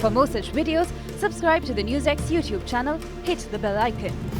For more such videos, subscribe to the Newsx YouTube channel, hit the bell icon.